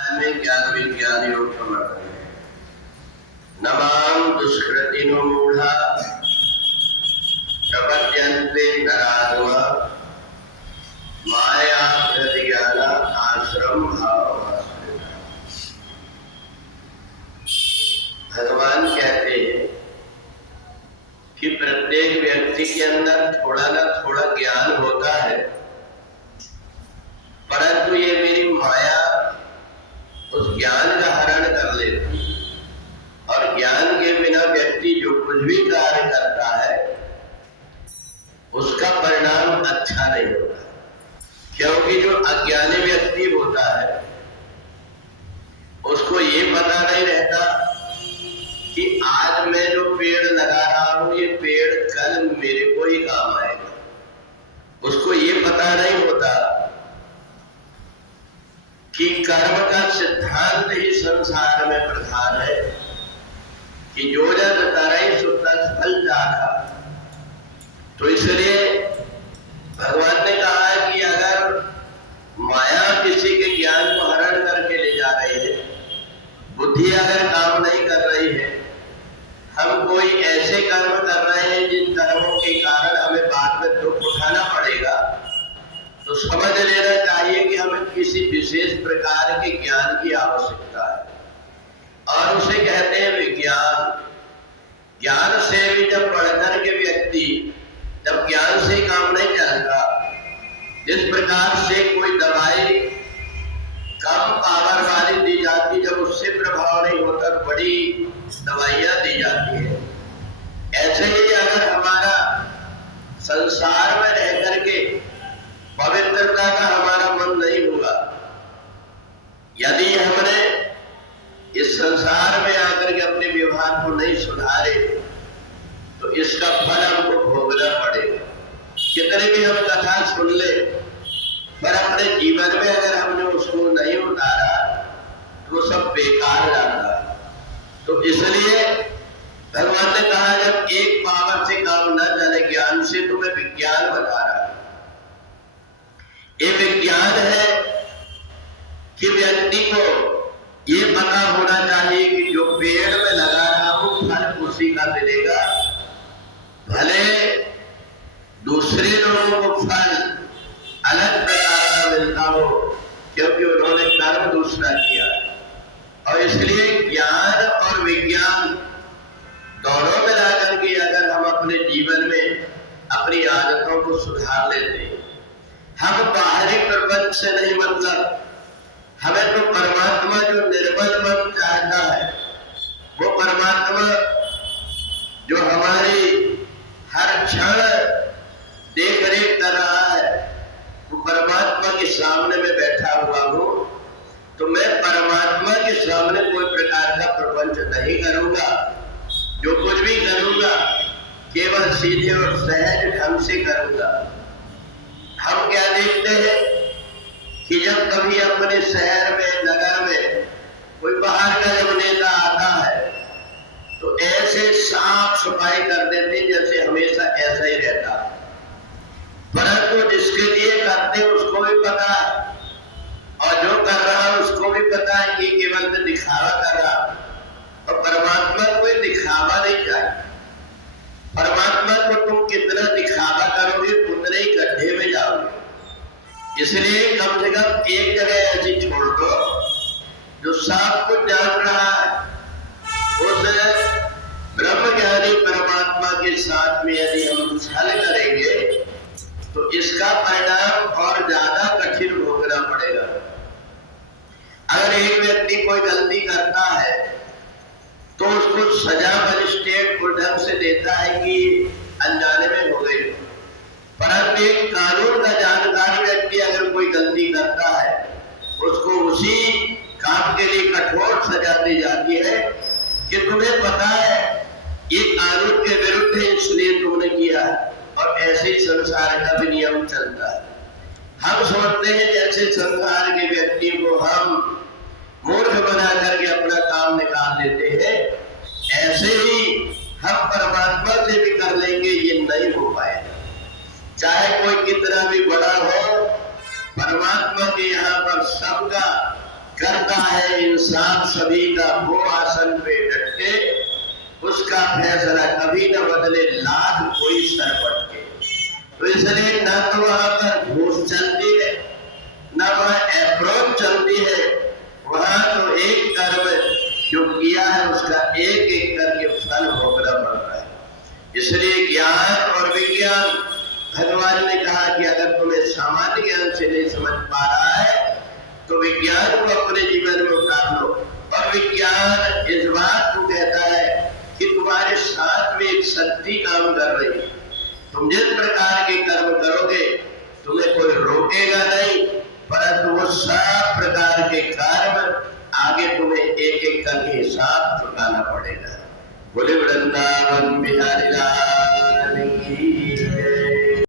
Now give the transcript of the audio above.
में ज्ञान विज्ञान योग प्रवर्तन नमाम दुष्कृतिनो मूढ़ा प्रपद्यन्ते नराधमा माया प्रज्ञाना आश्रम भाव। भगवान कहते हैं कि प्रत्येक व्यक्ति के अंदर थोड़ा ना थोड़ा ज्ञान होता है, परंतु ये मेरी माया उस ज्ञान का हरण कर लेती है और ज्ञान के बिना व्यक्ति जो कुछ भी कार्य करता है उसका परिणाम अच्छा नहीं होता। क्योंकि जो अज्ञानी व्यक्ति होता है उसको ये पता नहीं रहता कि आज मैं जो पेड़ लगा रहा हूं ये पेड़ कल मेरे को ही काम आएगा। उसको ये पता नहीं होता कि कर्म का सिद्धांत ही संसार में प्रधान है कि जो जग करे सो तत् फल चाखा। तो इसलिए भगवान ने कहा है कि अगर माया किसी के ज्ञान को हरण करके ले जा रही है, बुद्धि अगर काम नहीं कर रही है, हम कोई ऐसे कर्म कर रहे हैं जिन कर्मों के कारण हमें बाद में दुख उठाना पड़ेगा, तो समझ लेना चाहिए कि हमें किसी विशेष प्रकार के ज्ञान की आवश्यकता है और उसे कहते हैं विज्ञान। ज्ञान से भी जब बढ़कर के व्यक्ति जब ज्ञान से काम नहीं चलता, जिस प्रकार से कोई दवाई कम पावर वाली दी जाती, जब उससे प्रभाव नहीं होता बड़ी दवाइयां दी जाती है, ऐसे ही अगर हमारा संसार में रह करके पवित्रता का हमारा मन नहीं हुआ, यदि हमने इस संसार में आकर के अपने व्यवहार को नहीं सुधारे, तो इसका फल हमको भोगना पड़ेगा। कितने भी हम कथा सुन ले, पर अपने जीवन में अगर हमने उसको नहीं उतारा तो सब बेकार जाता है। तो इसलिए भगवान ने कहा जब एक पावर से काम न चले ज्ञान से, तो मैं विज्ञान बता रहा हूं। ये विज्ञान है कि व्यक्ति को ये पता होना चाहिए कि जो पेड़ में लगा रहा हूं फल उसी का मिलेगा, भले दूसरे लोगों को फल अलग प्रकार का मिलता हो, क्योंकि उन्होंने कर्म दूसरा किया। और इसलिए ज्ञान और विज्ञान दोनों मिलाकर के अगर हम अपने जीवन में अपनी आदतों को सुधार लेते हैं, हम बाहरी प्रपंच से नहीं, मतलब हमें तो परमात्मा जो निर्मल मन चाहता है, वो परमात्मा जो हमारी हर क्षण देख रेख कर रहा है, वो परमात्मा के सामने में बैठा हुआ हूं, तो मैं परमात्मा के सामने कोई प्रकार का प्रपंच नहीं करूंगा। जो कुछ भी करूंगा केवल सीधे और सहज ढंग से करूंगा। हम क्या देखते हैं कि जब कभी अपने शहर में नगर में कोई बाहर का जब नेता आता है तो ऐसे साफ सफाई कर देते जैसे हमेशा ऐसा ही रहता है, परंतु जिसके लिए करते उसको भी पता है और जो कर रहा है उसको भी पता है कि केवल मैं दिखावा कर रहा हूं। और परमात्मा कोई दिखावा नहीं चाहिए। परमात्मा को तुम कितना दिखावा करोगे उतने ही गड्ढे में जाओगे। इसलिए कम से कम एक जगह ऐसी छोड़ दो जो सब कुछ जान रहा है, उस ब्रह्म ज्ञानी परमात्मा के साथ में यदि हम छल करेंगे तो इसका परिणाम और ज्यादा कठिन भोगना पड़ेगा। अगर एक व्यक्ति कोई गलती करता है तो उसको सजा मजिस्ट्रेट ढंग से देता है कि अनजाने में हो गई, परंतु एक कानून का जानकार व्यक्ति अगर कोई गलती करता है उसको उसी काम के लिए कठोर सजा दी जाती है कि तुम्हें पता है ये कानून के विरुद्ध है इसलिए तुमने किया है। और ऐसे ही संसार का भी नियम चलता है। हम सोचते हैं जैसे संसार के व्यक्ति को हम मूर्ख बना करके अपना काम निकाल देते हैं, ऐसे ही हम परमात्मा से भी कर लेंगे, ये नहीं हो पाएगा। चाहे कोई कितना भी बड़ा हो, परमात्मा के यहाँ पर सबका करता है इंसाफ सभी का, वो आसन पे डट के, उसका फैसला कभी न बदले लाख कोई सर पटके। तो इसलिए न तो वहां पर घूस चलती है, न वह अप्रोच चलती है, वहां तो एक कर्म जो किया है उसका एक एक करके फल भोगना पड़ता है। इसलिए ज्ञान और विज्ञान, भगवान ने कहा कि अगर तुम्हें सामान्य ज्ञान से नहीं समझ पा रहा है तो विज्ञान को अपने जीवन में उतार लो। और विज्ञान इस बात को कहता है कि तुम्हारे साथ में एक शक्ति काम कर रही है, तुम जिस प्रकार के कर्म करोगे तुम्हें कोई रोकेगा नहीं, परंतु वो सब प्रकार के कर्म आगे तुम्हें एक एक करके हिसाब चुकाना पड़ेगा। बोले वृंदावन बिहारी लाल की